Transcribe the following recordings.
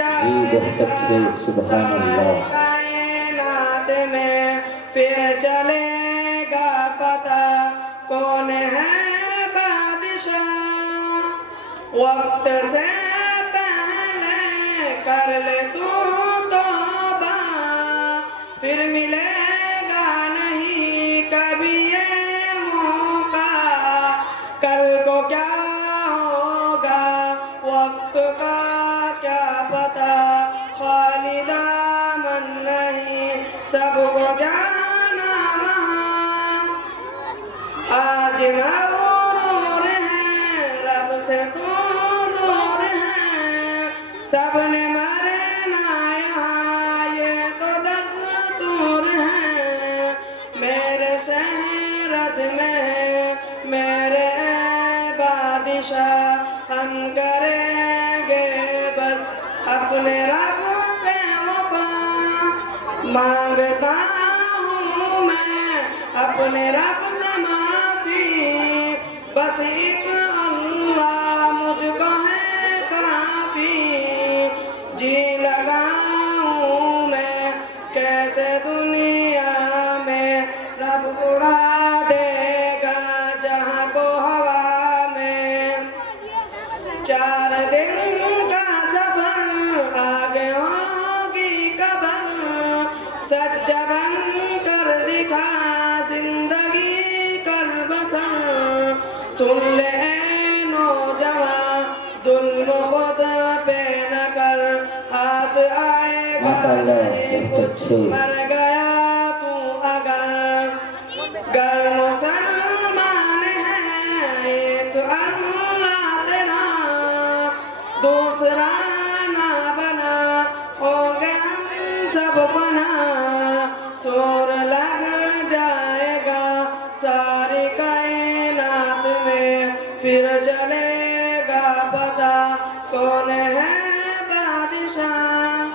جائے گا ساری کائنات میں، پھر چلے گا پتہ کون ہے بادشاہ۔ وقت سے پہلے کر لے تو توبہ، پھر ملے گا نہیں کبھی یہ موقع۔ کل کو کیا ہوگا وقت کا کیا پتہ، خالی دامن نہیں سب کو جانا وہاں۔ آج مغرور ہے رب سے تو دور ہے، سب نے مرنا یہاں یہ تو دستور ہے۔ میرے شہرت میں ہے میرے بادشاہ، ہم کریں گے بس اپنے رب سے وفا۔ مانگتا ہوں میں اپنے رب سے معافی، بس ایک اللہ مجھ کو ہے کافی۔ جی لگاؤں میں کیسے دنیا میں، رب اڑا دے گا جہاں کو ہوا میں۔ 4 دن کا سفر آگے ہوگی قبر، سچا بن کر دکھا زندگی کر بسر۔ سن لے اے نوجوان ظلم خود پہ نہ کر، ہاتھ آئے گا نہیں کچھ مر گیا تو اگر۔ گر مسلمان ہے ایک اللہ تیرا، دوسرا نہ بنا ہو گئے ہم سب فنا۔ سور لگ جائے گا ساری کائنات میں، پھر چلے گا پتہ کون ہے بادشاہ۔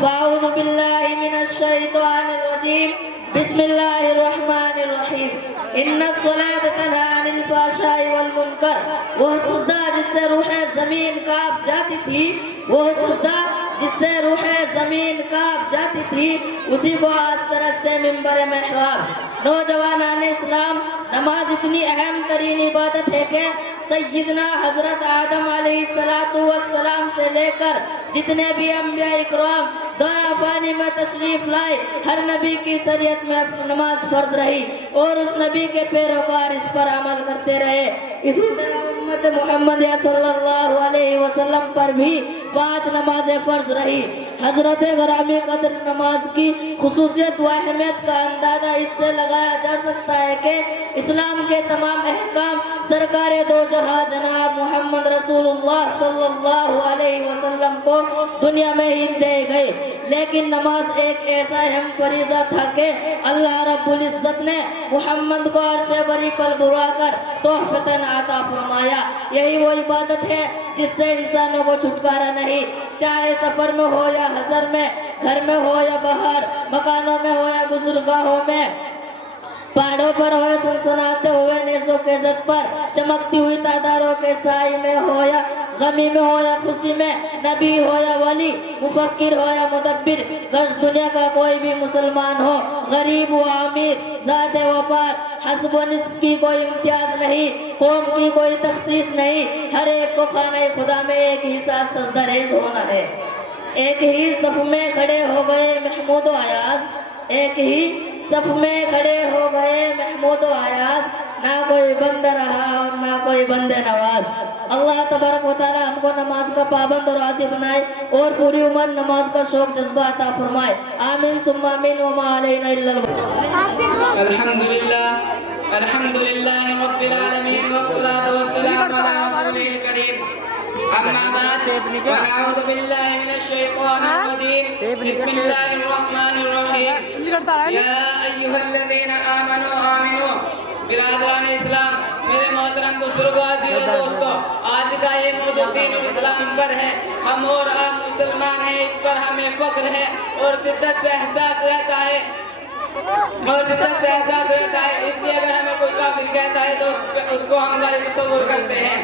فاعوذ باللہ من الشیطان الرجیم، بسم اللہ الرحمن الرحیم۔ ان الصلاۃ تنہی عن الفحشاء والمنکر، وہ سجدہ جس سے روح زمین کانپ جاتی تھی، وہ سجدہ جس سے روح زمین کانپ جاتی تھی، اسی کو آستہ رستے منبر محراب۔ نوجوانان اسلام، نماز اتنی اہم ترین عبادت ہے کہ سیدنا حضرت آدم علیہ السلام سے لے کر جتنے بھی انبیاء اکرام دنیا فانی میں تشریف لائے، ہر نبی کی شریعت میں نماز فرض رہی اور اس نبی کے پیروکار اس پر عمل کرتے رہے۔ اسی طرح امت محمد صلی اللہ علیہ وسلم پر بھی 5 نمازیں فرض رہی۔ حضرت گرامی قدر نماز کی خصوصیت و اہمیت کا اندازہ اس سے لگایا جا سکتا ہے کہ اسلام کے تمام احکام سرکار دو جہاں جناب محمد رسول اللہ صلی اللہ علیہ وسلم کو دنیا میں ہی دے گئے، لیکن نماز ایک ایسا اہم فریضہ تھا کہ اللہ رب العزت نے محمد کو عرش بری پر برا کر تحفتاً عطا فرمایا۔ یہی وہ عبادت ہے جس سے انسانوں کو چھٹکارا نہیں، چاہے سفر میں ہو یا حضر میں، گھر میں ہو یا باہر، مکانوں میں ہو یا گزرگاہوں میں، پہاڑوں پر ہو یا سنسناتے ہوئے نیزوں کے زد پر، چمکتی ہوئی تاداروں کے سائے میں ہو یا غمی میں ہو یا خوشی میں، نبی ہو یا ولی، مفکر ہو یا مدبر، غرض دنیا کا کوئی بھی مسلمان ہو، غریب و امیر، ذات و پار، حسب و نسب کی کوئی امتیاز نہیں، قوم کی کوئی تخصیص نہیں، ہر ایک کو خانہ خدا میں ایک ہی ساتھ سجدہ ریز ہونا ہے۔ ایک ہی صف میں کھڑے ہو گئے محمود و ایاز، ایک ہی صف میں کھڑے ہو گئے محمود و ایاز، نہ کوئی بند رہا اور نہ کوئی بند نواز۔ اللہ تبارک و تعالی ہم کو نماز کا پابند اور عادی بنائے اور پوری عمر نماز کا شوق جذبہ عطا فرمائے، آمین ثم آمین وما علینا الا البلاغ۔ الحمدللہ الحمدللہ رب العالمین والصلاة والسلام علی رسولہ الکریم، اما بعد ونعوذ باللہ من الشیطان الرجیم، بسم اللہ الرحمن الرحیم، یا ایہا الذین آمنوا۔ برادران اسلام، میرے محترم بزرگوں، عزیزو دوستو، آج کا یہ موضوع دین الاسلام پر ہے۔ ہم اور آپ مسلمان ہیں، اس پر ہمیں فخر ہے اور شدت سے احساس رہتا ہے اس لیے اگر ہمیں کوئی کافر کہتا ہے تو اس کو ہم غلط تصور کرتے ہیں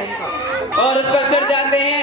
اور اس پر چڑھ جاتے ہیں۔